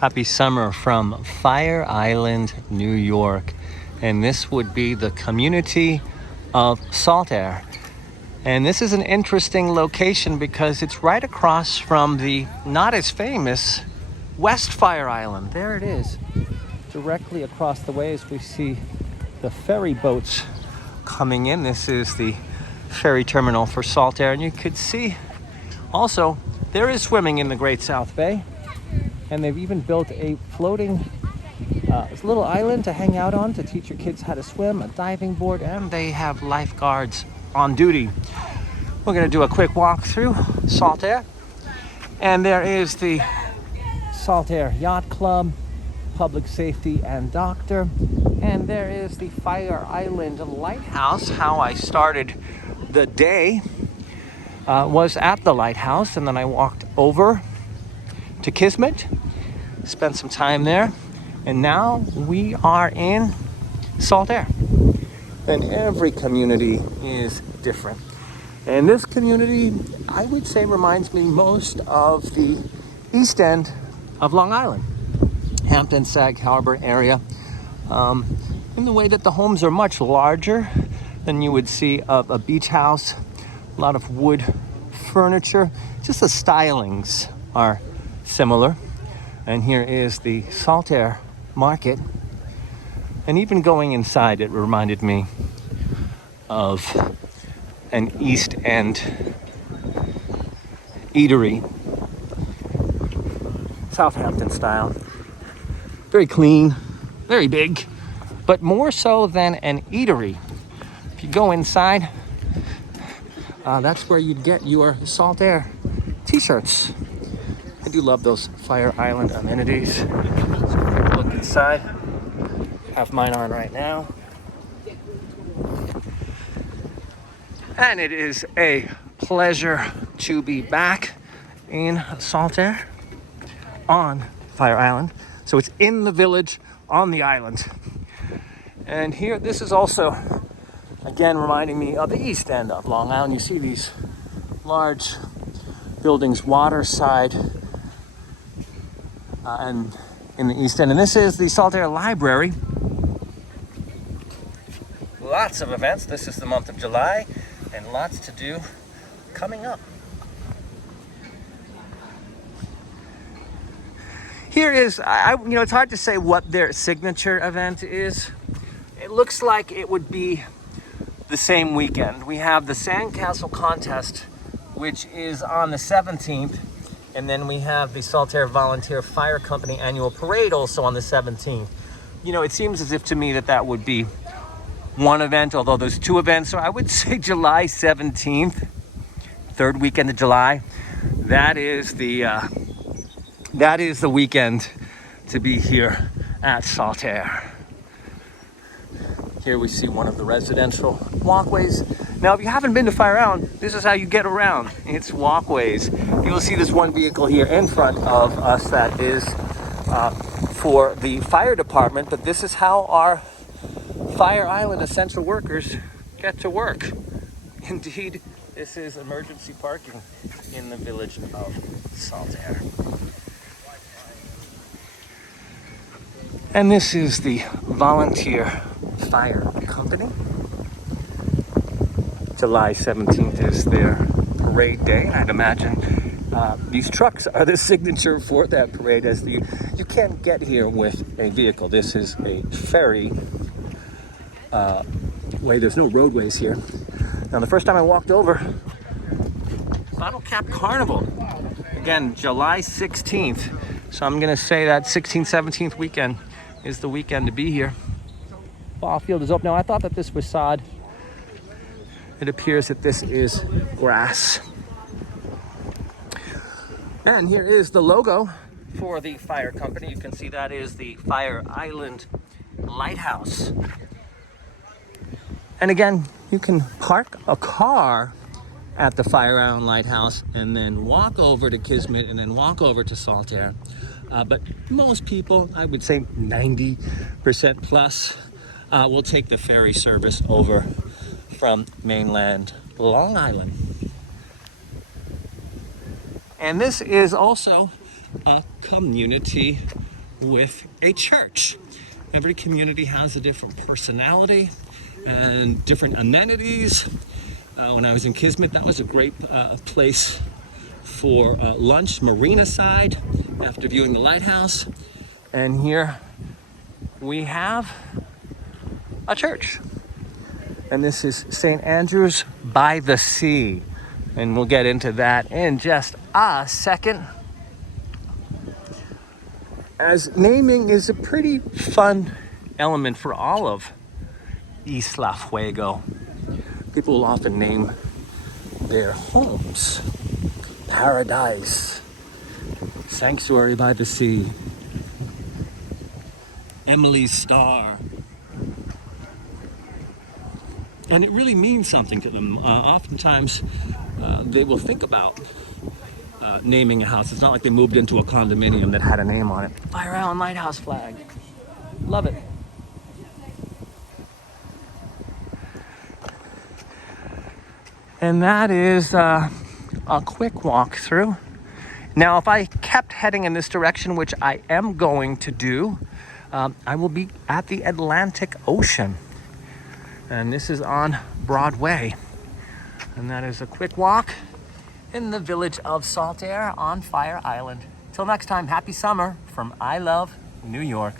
Happy summer from Fire Island, New York. And this would be the community of Saltaire. And this is an interesting location because it's right across from the not as famous West Fire Island. There it is. Directly across the way as we see the ferry boats coming in. This is the ferry terminal for Saltaire. And you could see also there is swimming in the Great South Bay. And they've even built a floating little island to hang out on to teach your kids how to swim, a diving board, and they have lifeguards on duty. We're going to do a quick walk through Saltaire. And there is the Saltaire Yacht Club, Public Safety and Doctor. And there is the Fire Island Lighthouse. How I started the day was at the lighthouse, and then I walked over to Kismet, spent some time there, and now we are in Saltaire. And every community is different. And this community, I would say, reminds me most of the east end of Long Island, Hampton, Sag Harbor area, in the way that the homes are much larger than you would see a beach house, a lot of wood furniture, just the stylings are similar. And here is the Saltaire market. And even going inside, it reminded me of an East End eatery, Southampton style. Very clean, very big, but more so than an eatery. If you go inside, that's where you'd get your Saltaire t-shirts. I do love those Fire Island amenities. So quick look inside. Have mine on right now. And it is a pleasure to be back in Saltaire on Fire Island. So it's in the village on the island. And here, this is also, again, reminding me of the east end of Long Island. You see these large buildings waterside and in the east end. And this is the Saltaire Library. Lots of events. This is the month of July and lots to do coming up. Here is, it's hard to say what their signature event is. It looks like it would be the same weekend. We have the Sandcastle Contest, which is on the 17th. And then we have the Saltaire Volunteer Fire Company Annual Parade also on the 17th. It seems as if to me that would be one event, although there's two events. So I would say July 17th, third weekend of July. That is the weekend to be here at Saltaire. Here we see one of the residential walkways. Now, if you haven't been to Fire Island, this is how you get around. It's walkways. You'll see this one vehicle here in front of us that is for the fire department, but this is how our Fire Island essential workers get to work. Indeed, this is emergency parking in the village of Saltaire. And this is the Volunteer Fire Company. July 17th is their parade day. I'd imagine these trucks are the signature for that parade, as you can't get here with a vehicle. This is a ferry way. There's no roadways here. Now, the first time I walked over, Bottle Cap Carnival. Again, July 16th. So I'm going to say that 16th, 17th weekend is the weekend to be here. Ball field is open. Now, I thought that this was sod. It appears that this is grass. And here is the logo for the fire company. You can see that is the Fire Island Lighthouse. And again, you can park a car at the Fire Island Lighthouse and then walk over to Kismet and then walk over to Saltaire. But most people, I would say 90% plus, will take the ferry service over from mainland Long Island. And this is also a community with a church. Every community has a different personality and different amenities. When I was in Kismet, that was a great place for lunch, marina side, after viewing the lighthouse. And here we have a church. And this is St. Andrew's by the Sea. And we'll get into that in just a second. As naming is a pretty fun element for all of Isla Fuego. People will often name their homes Paradise, Sanctuary by the Sea, Emily's Star. And it really means something to them. Oftentimes, they will think about naming a house. It's not like they moved into a condominium that had a name on it. Fire Island Lighthouse flag. Love it. And that is a quick walk through. Now, if I kept heading in this direction, which I am going to do, I will be at the Atlantic Ocean. And this is on Broadway. And that is a quick walk in the village of Saltaire on Fire Island. Till next time, happy summer from I Love New York.